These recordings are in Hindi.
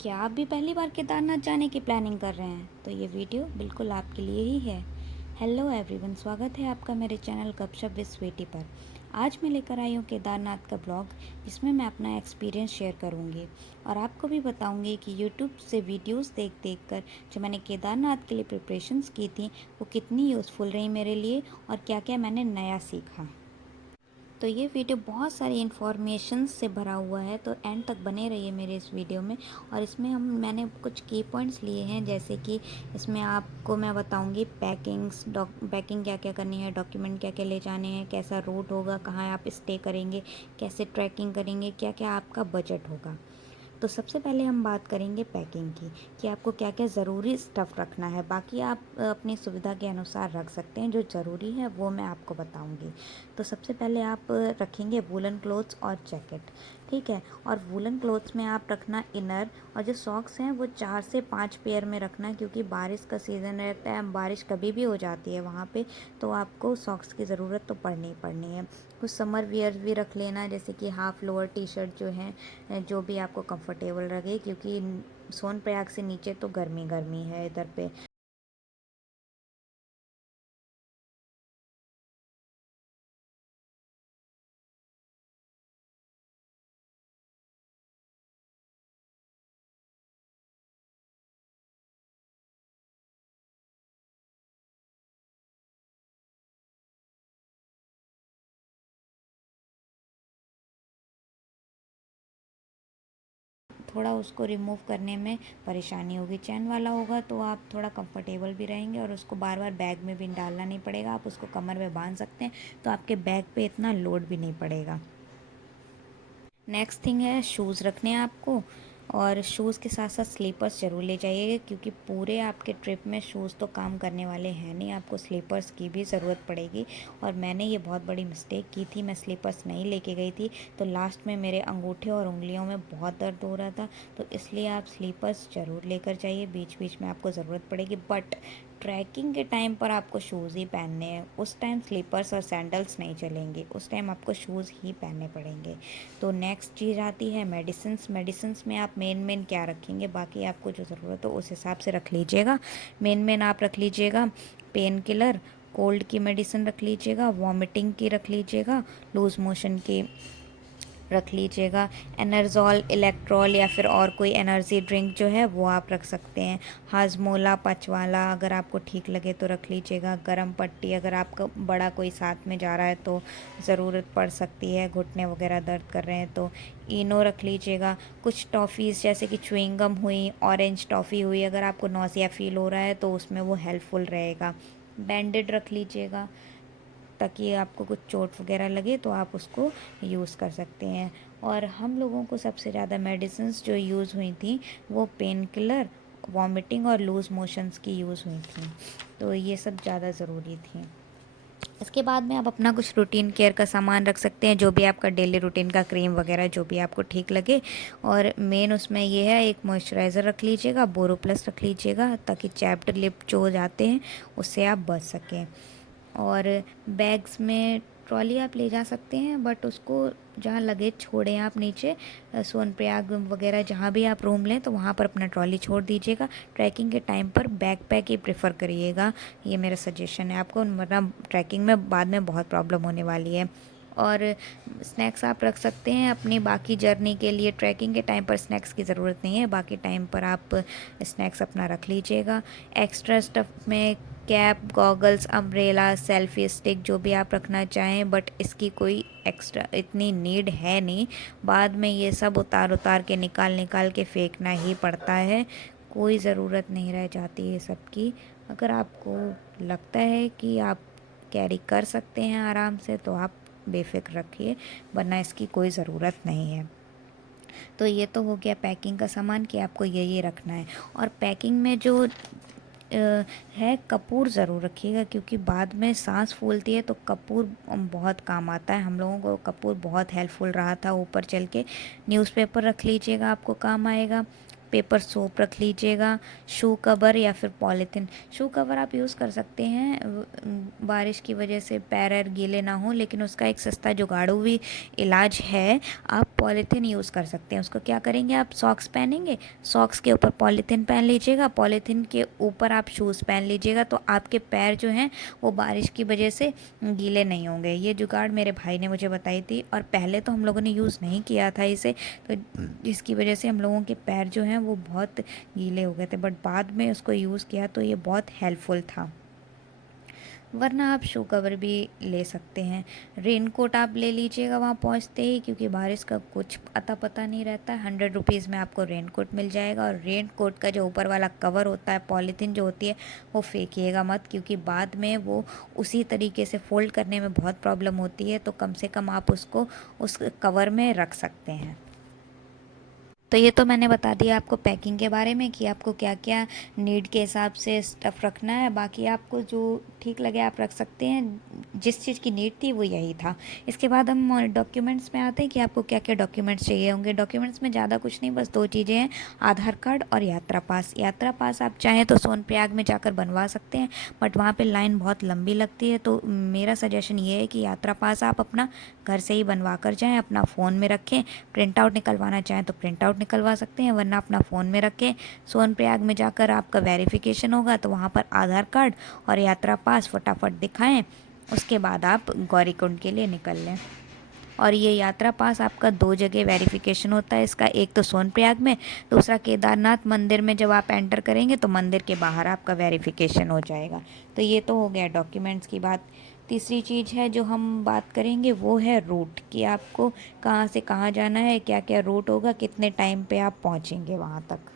क्या आप भी पहली बार केदारनाथ जाने की प्लानिंग कर रहे हैं? तो ये वीडियो बिल्कुल आपके लिए ही है। हेलो एवरीवन, स्वागत है आपका मेरे चैनल गपशप विद स्वीटी पर। आज मैं लेकर आई हूँ केदारनाथ का ब्लॉग, जिसमें मैं अपना एक्सपीरियंस शेयर करूँगी और आपको भी बताऊँगी कि यूट्यूब से वीडियोस देख देख कर जो मैंने केदारनाथ के लिए प्रिपरेशंस की थी वो कितनी यूज़फुल रही मेरे लिए और क्या क्या मैंने नया सीखा। तो ये वीडियो बहुत सारी इन्फॉर्मेशन से भरा हुआ है, तो एंड तक बने रहिए मेरे इस वीडियो में। और इसमें मैंने कुछ की पॉइंट्स लिए हैं, जैसे कि इसमें आपको मैं बताऊंगी पैकिंग क्या क्या करनी है, डॉक्यूमेंट क्या क्या ले जाने हैं, कैसा रूट होगा, कहाँ आप स्टे करेंगे, कैसे ट्रैकिंग करेंगे, क्या क्या आपका बजट होगा। तो सबसे पहले हम बात करेंगे पैकिंग की, कि आपको क्या क्या ज़रूरी स्टफ़ रखना है। बाकी आप अपनी सुविधा के अनुसार रख सकते हैं, जो ज़रूरी है वो मैं आपको बताऊंगी। तो सबसे पहले आप रखेंगे वूलन क्लोथ्स और जैकेट, ठीक है। और वूलन क्लोथ्स में आप रखना इनर, और जो सॉक्स हैं वो 4 से 5 पेयर में रखना, क्योंकि बारिश का सीज़न रहता है, बारिश कभी भी हो जाती है वहाँ पे, तो आपको सॉक्स की ज़रूरत तो पड़नी ही पड़नी है। कुछ समर वियर भी रख लेना, जैसे कि हाफ लोअर टी शर्ट जो है, जो भी आपको कंफर्टेबल लगे, क्योंकि सोनप्रयाग से नीचे तो गर्मी गर्मी है इधर पे। थोड़ा उसको रिमूव करने में परेशानी होगी, चैन वाला होगा तो आप थोड़ा कंफर्टेबल भी रहेंगे और उसको बार बार बैग में भी डालना नहीं पड़ेगा, आप उसको कमर में बांध सकते हैं, तो आपके बैग पे इतना लोड भी नहीं पड़ेगा। नेक्स्ट थिंग है शूज़ रखने हैं आपको, और शूज़ के साथ साथ स्लीपर्स ज़रूर ले जाइएगा, क्योंकि पूरे आपके ट्रिप में शूज़ तो काम करने वाले हैं नहीं, आपको स्लीपर्स की भी ज़रूरत पड़ेगी। और मैंने ये बहुत बड़ी मिस्टेक की थी, मैं स्लीपर्स नहीं लेके गई थी, तो लास्ट में मेरे अंगूठे और उंगलियों में बहुत दर्द हो रहा था। तो इसलिए आप स्लीपर्स ज़रूर लेकर जाइए, बीच बीच में आपको ज़रूरत पड़ेगी, बट ट्रैकिंग के टाइम पर आपको शूज़ ही पहनने हैं। उस टाइम स्लीपर्स और सैंडल्स नहीं चलेंगे, उस टाइम आपको शूज़ ही पहनने पड़ेंगे। तो नेक्स्ट चीज़ आती है मेडिसिन्स। मेडिसिन्स में आप मेन क्या रखेंगे, बाकी आपको जो ज़रूरत हो उस हिसाब से रख लीजिएगा। मेन आप रख लीजिएगा पेन किलर, कोल्ड की मेडिसिन रख लीजिएगा, वॉमिटिंग की रख लीजिएगा, लूज़ मोशन की रख लीजिएगा, एनर्जॉल, इलेक्ट्रॉल या फिर और कोई एनर्जी ड्रिंक जो है वो आप रख सकते हैं। हाजमोला, पचवाला अगर आपको ठीक लगे तो रख लीजिएगा। गरम पट्टी अगर आपका बड़ा कोई साथ में जा रहा है तो ज़रूरत पड़ सकती है, घुटने वगैरह दर्द कर रहे हैं तो इनो रख लीजिएगा। कुछ टॉफ़ीज़ जैसे कि च्युइंगम हुई, ऑरेंज टॉफ़ी हुई, अगर आपको नौसिया फील हो रहा है तो उसमें वो हेल्पफुल रहेगा। बैंडेड रख लीजिएगा, ताकि आपको कुछ चोट वगैरह लगे तो आप उसको यूज़ कर सकते हैं। और हम लोगों को सबसे ज़्यादा मेडिसिन्स जो यूज़ हुई थी वो पेन किलर, वॉमिटिंग और लूज़ मोशंस की यूज़ हुई थी, तो ये सब ज़्यादा ज़रूरी थी। इसके बाद में आप अपना कुछ रूटीन केयर का सामान रख सकते हैं, जो भी आपका डेली रूटीन का क्रीम वगैरह जो भी आपको ठीक लगे। और मेन उसमें ये है, एक मॉइस्चराइज़र रख लीजिएगा, बोरो प्लस रख लीजिएगा, ताकि चैप्ड लिप जो हो जाते हैं उससे आप बच सकें। और बैग्स में ट्रॉली आप ले जा सकते हैं, बट उसको जहाँ लगेज छोड़ें आप नीचे, सोनप्रयाग वगैरह जहाँ भी आप रूम लें तो वहाँ पर अपना ट्रॉली छोड़ दीजिएगा। ट्रैकिंग के टाइम पर बैकपैक ही प्रेफर करिएगा, ये मेरा सजेशन है आपको, वरना ट्रैकिंग में बाद में बहुत प्रॉब्लम होने वाली है। और स्नैक्स आप रख सकते हैं अपनी बाकी जर्नी के लिए, ट्रैकिंग के टाइम पर स्नैक्स की ज़रूरत नहीं है, बाकी टाइम पर आप स्नैक्स अपना रख लीजिएगा। एक्स्ट्रा स्टफ़ में cap, goggles, umbrella, selfie stick जो भी आप रखना चाहें, बट इसकी कोई एक्स्ट्रा इतनी नीड है नहीं, बाद में ये सब उतार उतार के निकाल के फेंकना ही पड़ता है, कोई ज़रूरत नहीं रह जाती है सबकी। अगर आपको लगता है कि आप कैरी कर सकते हैं आराम से तो आप बेफिक्र रखिए, वरना इसकी कोई ज़रूरत नहीं है। तो ये तो हो गया पैकिंग का सामान, कि आपको ये रखना है। और पैकिंग में जो है, कपूर ज़रूर रखिएगा, क्योंकि बाद में सांस फूलती है तो कपूर बहुत काम आता है। हम लोगों को कपूर बहुत हेल्पफुल रहा था ऊपर चल के। न्यूज़पेपर रख लीजिएगा, आपको काम आएगा। पेपर सोप रख लीजिएगा, शू कवर या फिर पॉलीथीन। शू कवर आप यूज़ कर सकते हैं, बारिश की वजह से पैर ऐर गीले ना हो, लेकिन उसका एक सस्ता जुगाड़ू भी इलाज है। आप पॉलीथीन यूज़ कर सकते हैं। उसको क्या करेंगे, आप सॉक्स पहनेंगे, सॉक्स के ऊपर पॉलीथीन पहन लीजिएगा, पॉलीथीन के ऊपर आप शूज़ पहन लीजिएगा, तो आपके पैर जो हैं वो बारिश की वजह से गीले नहीं होंगे। ये जुगाड़ मेरे भाई ने मुझे बताई थी, और पहले तो हम लोगों ने यूज़ नहीं किया था इसे, तो इसकी वजह से हम लोगों के पैर जो हैं वो बहुत गीले हो गए थे, बट बाद में उसको यूज़ किया तो ये बहुत हेल्पफुल था। वरना आप शू कवर भी ले सकते हैं। रेन कोट आप ले लीजिएगा वहाँ पहुँचते ही, क्योंकि बारिश का कुछ अता पता नहीं रहता है। 100 रुपीज़ में आपको रेन कोट मिल जाएगा। और रेन कोट का जो ऊपर वाला कवर होता है, पॉलीथीन जो होती है, वो फेंकिएगा मत, क्योंकि बाद में वो उसी तरीके से फ़ोल्ड करने में बहुत प्रॉब्लम होती है। तो कम से कम आप उसको उस कवर में रख सकते हैं। तो ये तो मैंने बता दिया आपको पैकिंग के बारे में कि आपको क्या क्या नीड के हिसाब से स्टफ़ रखना है। बाकी आपको जो ठीक लगे आप रख सकते हैं। जिस चीज़ की नीड थी वो यही था। इसके बाद हम डॉक्यूमेंट्स में आते हैं कि आपको क्या क्या डॉक्यूमेंट्स चाहिए होंगे। डॉक्यूमेंट्स में ज़्यादा कुछ नहीं, बस 2 चीज़ें हैं, आधार कार्ड और यात्रा पास। यात्रा पास आप चाहें तो सोनप्रयाग में जाकर बनवा सकते हैं, बट वहाँ पे लाइन बहुत लंबी लगती है। तो मेरा सजेशन ये है कि यात्रा पास आप अपना घर से ही बनवा कर जाएँ, अपना फ़ोन में रखें। प्रिंट आउट निकलवाना चाहें तो प्रिंट आउट निकलवा सकते हैं, वरना अपना फ़ोन में रखें। सोनप्रयाग में जाकर आपका वेरिफिकेशन होगा, तो वहाँ पर आधार कार्ड और यात्रा पास फटाफट दिखाएं। उसके बाद आप गौरीकुंड के लिए निकल लें। और ये यात्रा पास आपका 2 जगह वेरिफिकेशन होता है इसका, एक तो सोनप्रयाग में, दूसरा केदारनाथ मंदिर में जब आप एंटर करेंगे तो मंदिर के बाहर आपका वेरिफिकेशन हो जाएगा। तो ये तो हो गया डॉक्यूमेंट्स की बात। तीसरी चीज़ है जो हम बात करेंगे वो है रूट, कि आपको कहाँ से कहाँ जाना है, क्या क्या रूट होगा, कितने टाइम पे आप पहुँचेंगे वहाँ तक।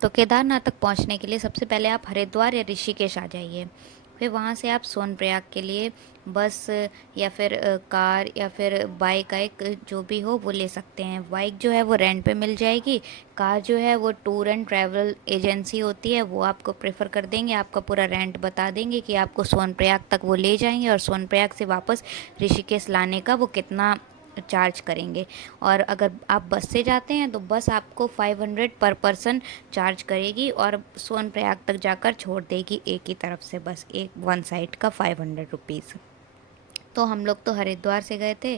तो केदारनाथ तक पहुंचने के लिए सबसे पहले आप हरिद्वार या ऋषिकेश आ जाइए। फिर वहाँ से आप सोनप्रयाग के लिए बस या फिर कार या फिर बाइक, जो भी हो वो ले सकते हैं। बाइक जो है वो रेंट पे मिल जाएगी। कार जो है वो टूर एंड ट्रैवल एजेंसी होती है, वो आपको प्रेफर कर देंगे, आपका पूरा रेंट बता देंगे कि आपको सोनप्रयाग तक वो ले जाएंगे, और सोनप्रयाग से वापस ऋषिकेश लाने का वो कितना चार्ज करेंगे। और अगर आप बस से जाते हैं तो बस आपको 500 पर पर्सन चार्ज करेगी, और सोनप्रयाग तक जाकर छोड़ देगी एक ही तरफ से, बस एक वन साइड का 500 रुपीज़। तो हम लोग तो हरिद्वार से गए थे,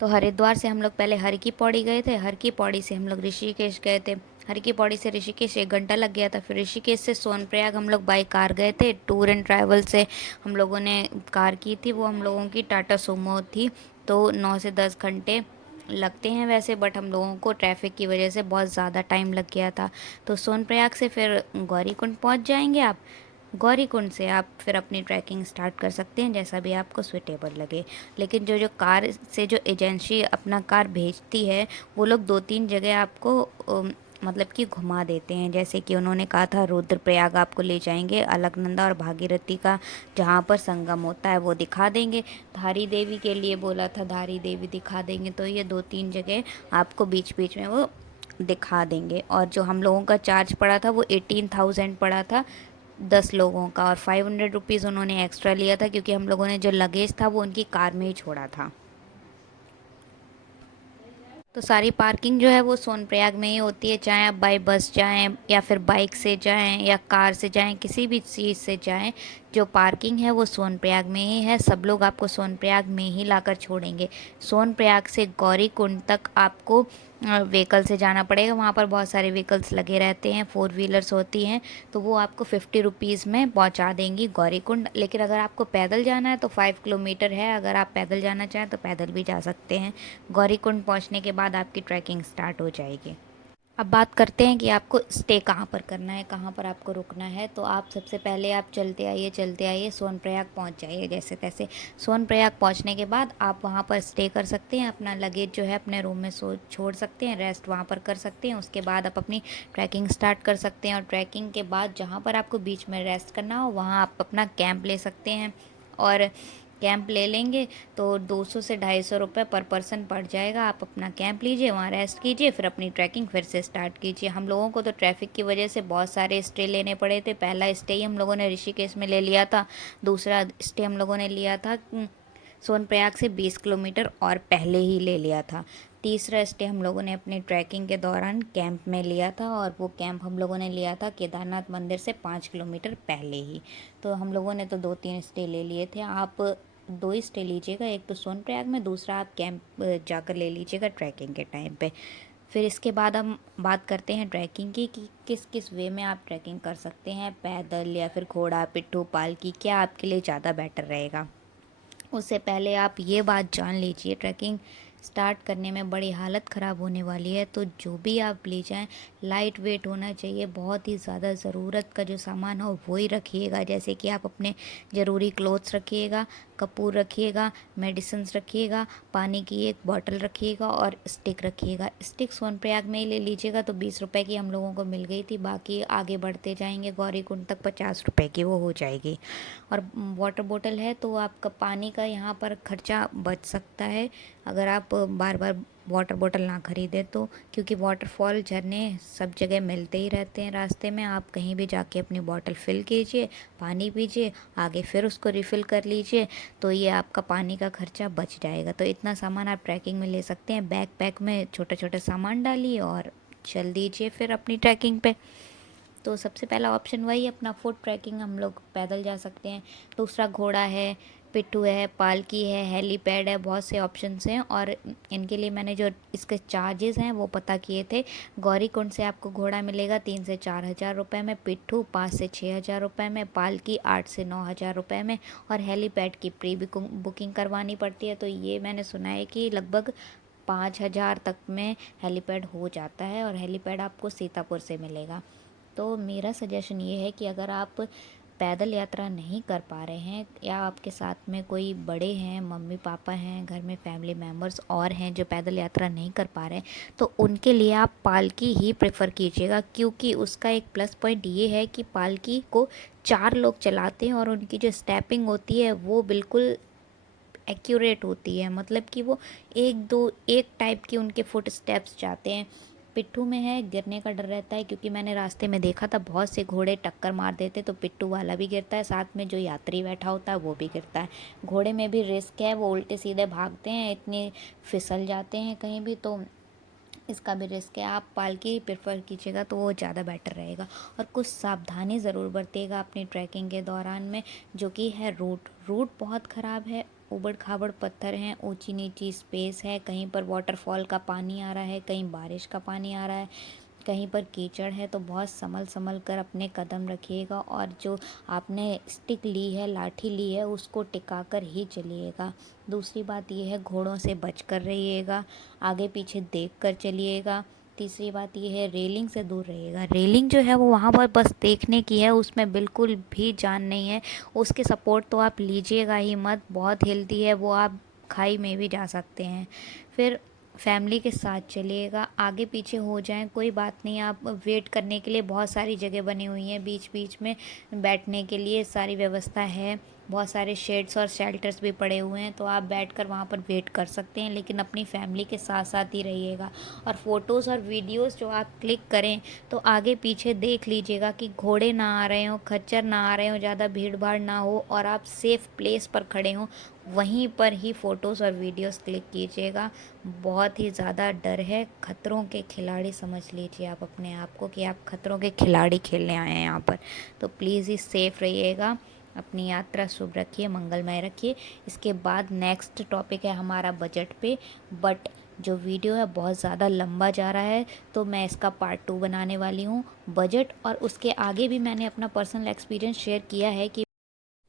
तो हरिद्वार से हम लोग पहले हर की पौड़ी गए थे, हर की पौड़ी से हम लोग ऋषिकेश गए थे, हर की पौड़ी से ऋषिकेश 1 घंटा लग गया था। फिर ऋषिकेश से सोनप्रयाग हम लोग बाई कार गए थे, टूर एंड ट्रैवल से हम लोगों ने कार की थी, वो हम लोगों की टाटा सुमो थी। तो 9 से 10 घंटे लगते हैं वैसे, बट हम लोगों को ट्रैफिक की वजह से बहुत ज़्यादा टाइम लग गया था। तो सोनप्रयाग से फिर गौरीकुंड पहुंच जाएंगे आप। गौरीकुंड से आप फिर अपनी ट्रैकिंग स्टार्ट कर सकते हैं, जैसा भी आपको सुटेबल लगे। लेकिन जो जो कार से जो एजेंसी अपना कार भेजती है, वो लोग 2-3 जगह आपको मतलब कि घुमा देते हैं। जैसे कि उन्होंने कहा था रुद्रप्रयाग आपको ले जाएंगे, अलकनंदा और भागीरथी का जहाँ पर संगम होता है वो दिखा देंगे। धारी देवी के लिए बोला था, धारी देवी दिखा देंगे। तो ये 2-3 जगह आपको बीच बीच में वो दिखा देंगे। और जो हम लोगों का चार्ज पड़ा था वो 18,000 पड़ा था 10 लोगों का, और 500 रुपीज़ उन्होंने एक्स्ट्रा लिया था, क्योंकि हम लोगों ने जो लगेज था वो उनकी कार में ही छोड़ा था। तो सारी पार्किंग जो है वो सोनप्रयाग में ही होती है, चाहे आप बाई बस जाएं या फिर बाइक से जाएं या कार से जाएं, किसी भी चीज़ से जाएं, जो पार्किंग है वो सोनप्रयाग में ही है। सब लोग आपको सोनप्रयाग में ही लाकर छोड़ेंगे। सोनप्रयाग से गौरीकुंड तक आपको व्हीकल से जाना पड़ेगा, वहाँ पर बहुत सारे व्हीकल्स लगे रहते हैं, 4 व्हीलर्स होती हैं, तो वो आपको 50 रुपीज़ में पहुँचा देंगी गौरीकुंड। लेकिन अगर आपको पैदल जाना है तो 5 किलोमीटर है, अगर आप पैदल जाना चाहें तो पैदल भी जा सकते हैं। गौरीकुंड पहुँचने के बाद आपकी ट्रैकिंग स्टार्ट हो जाएगी। अब बात करते हैं कि आपको स्टे कहाँ पर करना है, कहाँ पर आपको रुकना है। तो आप सबसे पहले आप चलते आइए सोनप्रयाग पहुँच जाइए जैसे तैसे। सोनप्रयाग पहुँचने के बाद आप वहाँ पर स्टे कर सकते हैं, अपना लगेज जो है अपने रूम में छोड़ सकते हैं, रेस्ट वहाँ पर कर सकते हैं। उसके बाद आप अपनी ट्रैकिंग स्टार्ट कर सकते हैं, और ट्रैकिंग के बाद जहाँ पर आपको बीच में रेस्ट करना हो वहाँ आप अपना कैंप ले सकते हैं। और कैंप ले लेंगे तो 200 से 250 रुपये पर पर्सन पड़ जाएगा। आप अपना कैंप लीजिए, वहाँ रेस्ट कीजिए, फिर अपनी ट्रैकिंग फिर से स्टार्ट कीजिए। हम लोगों को तो ट्रैफिक की वजह से बहुत सारे स्टे लेने पड़े थे। पहला स्टे ही हम लोगों ने ऋषिकेश में ले लिया था, दूसरा स्टे हम लोगों ने लिया था सोनप्रयाग से 20 किलोमीटर और पहले ही ले लिया था। तीसरा स्टे हम लोगों ने अपनी ट्रैकिंग के दौरान कैंप में लिया था, और वो कैंप हम लोगों ने लिया था केदारनाथ मंदिर से 5 किलोमीटर पहले ही। तो हम लोगों ने तो 2-3 स्टे ले लिए थे। आप 2 ही स्टे लीजिएगा, एक तो सोनप्रयाग में, दूसरा आप कैंप जाकर ले लीजिएगा ट्रैकिंग के टाइम पे। फिर इसके बाद हम बात करते हैं ट्रैकिंग की कि किस किस वे में आप ट्रैकिंग कर सकते हैं, पैदल या फिर घोड़ा, पिट्ठू, पालकी, क्या आपके लिए ज़्यादा बेटर रहेगा। उससे पहले आप ये बात जान लीजिए, ट्रैकिंग स्टार्ट करने में बड़ी हालत ख़राब होने वाली है, तो जो भी आप ले जाएं लाइट वेट होना चाहिए। बहुत ही ज़्यादा ज़रूरत का जो सामान हो वो ही रखिएगा, जैसे कि आप अपने ज़रूरी क्लोथ्स रखिएगा, कपूर रखिएगा, मेडिसिन्स रखिएगा, पानी की एक बॉटल रखिएगा और स्टिक रखिएगा। स्टिक सोनप्रयाग में ही ले लीजिएगा, तो 20 रुपए की हम लोगों को मिल गई थी। बाकी आगे बढ़ते जाएंगे गौरीकुंड तक 50 रुपए की वो हो जाएगी। और वाटर बोतल है तो आपका पानी का यहाँ पर खर्चा बच सकता है अगर आप बार बार वाटर बोतल ना ख़रीदें तो, क्योंकि वाटरफॉल, झरने सब जगह मिलते ही रहते हैं रास्ते में। आप कहीं भी जाके अपनी बोतल फिल कीजिए, पानी पीजिए, आगे फिर उसको रिफ़िल कर लीजिए, तो ये आपका पानी का खर्चा बच जाएगा। तो इतना सामान आप ट्रैकिंग में ले सकते हैं। बैक पैक में छोटा छोटा सामान डालिए और चल दीजिए फिर अपनी ट्रैकिंग पे। तो सबसे पहला ऑप्शन वही, अपना फुट ट्रैकिंग, हम लोग पैदल जा सकते हैं। दूसरा घोड़ा है, पिट्ठू है, पालकी है, हेलीपैड है, बहुत से ऑप्शंस हैं। और इनके लिए मैंने जो इसके चार्जेस हैं वो पता किए थे। गौरीकुंड से आपको घोड़ा मिलेगा 3 से 4 हज़ार रुपये में, पिट्ठू 5 से 6 हज़ार रुपये में, पालकी 8 से 9 हज़ार रुपये में, और हेलीपैड की प्री बुकिंग करवानी पड़ती है। तो ये मैंने सुना है कि लगभग 5 हज़ार तक में हेलीपैड हो जाता है, और हेलीपैड आपको सीतापुर से मिलेगा। तो मेरा सजेशन ये है कि अगर आप पैदल यात्रा नहीं कर पा रहे हैं, या आपके साथ में कोई बड़े हैं, मम्मी पापा हैं, घर में फैमिली मेम्बर्स और हैं जो पैदल यात्रा नहीं कर पा रहे हैं, तो उनके लिए आप पालकी ही प्रेफर कीजिएगा। क्योंकि उसका एक प्लस पॉइंट ये है कि पालकी को 4 लोग चलाते हैं, और उनकी जो स्टेपिंग होती है वो बिल्कुल एक्यूरेट होती है। मतलब कि वो एक टाइप की उनके फुट स्टेप्स जाते हैं। पिट्ठू में है, गिरने का डर रहता है, क्योंकि मैंने रास्ते में देखा था बहुत से घोड़े टक्कर मार देते, तो पिट्ठू वाला भी गिरता है, साथ में जो यात्री बैठा होता है वो भी गिरता है। घोड़े में भी रिस्क है, वो उल्टे सीधे भागते हैं, इतने फिसल जाते हैं कहीं भी, तो इसका भी रिस्क है। आप पालकी प्रेफर कीजिएगा तो वो ज़्यादा बेटर रहेगा। और कुछ सावधानी ज़रूर बरतिएगा अपनी ट्रैकिंग के दौरान में, जो कि है रूट बहुत ख़राब है, ऊबड़ खाबड़ पत्थर हैं, ऊंची नीची स्पेस है, कहीं पर वाटरफॉल का पानी आ रहा है, कहीं बारिश का पानी आ रहा है, कहीं पर कीचड़ है। तो बहुत संभल कर अपने कदम रखिएगा, और जो आपने स्टिक ली है, लाठी ली है, उसको टिका कर ही चलिएगा। दूसरी बात ये है, घोड़ों से बच कर रहिएगा, आगे पीछे देख कर चलिएगा। तीसरी बात ये है, रेलिंग से दूर रहिएगा। रेलिंग जो है वो वहाँ पर बस देखने की है, उसमें बिल्कुल भी जान नहीं है, उसके सपोर्ट तो आप लीजिएगा ही मत, बहुत हिलती है वो, आप खाई में भी जा सकते हैं। फिर फैमिली के साथ चलिएगा, आगे पीछे हो जाएं कोई बात नहीं, आप वेट करने के लिए बहुत सारी जगह बनी हुई हैं, बीच बीच में बैठने के लिए सारी व्यवस्था है, बहुत सारे शेड्स और शेल्टर्स भी पड़े हुए हैं, तो आप बैठकर वहाँ पर वेट कर सकते हैं। लेकिन अपनी फैमिली के साथ साथ ही रहिएगा। और फ़ोटोज़ और वीडियोज़ जो आप क्लिक करें तो आगे पीछे देख लीजिएगा कि घोड़े ना आ रहे हों, खच्चर ना आ रहे हों, ज़्यादा भीड़ भाड़ ना हो, और आप सेफ़ प्लेस पर खड़े हों, वहीं पर ही फ़ोटोज़ और वीडियोज़ क्लिक कीजिएगा। बहुत ही ज़्यादा डर है, खतरों के खिलाड़ी समझ लीजिए आप अपने आप को, कि आप खतरों के खिलाड़ी खेलने आए हैं यहाँ पर। तो प्लीज़ ही सेफ़ रहिएगा, अपनी यात्रा शुभ रखिए, मंगलमय रखिए। इसके बाद नेक्स्ट टॉपिक है हमारा बजट पे, बट जो वीडियो है बहुत ज़्यादा लंबा जा रहा है, तो मैं इसका पार्ट 2 बनाने वाली हूँ। बजट और उसके आगे भी मैंने अपना पर्सनल एक्सपीरियंस शेयर किया है कि,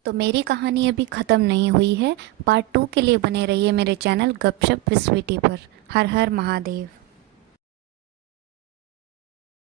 तो मेरी कहानी अभी ख़त्म नहीं हुई है। पार्ट 2 के लिए बने रहिए मेरे चैनल गपशप विद स्वीटी पर। हर हर महादेव।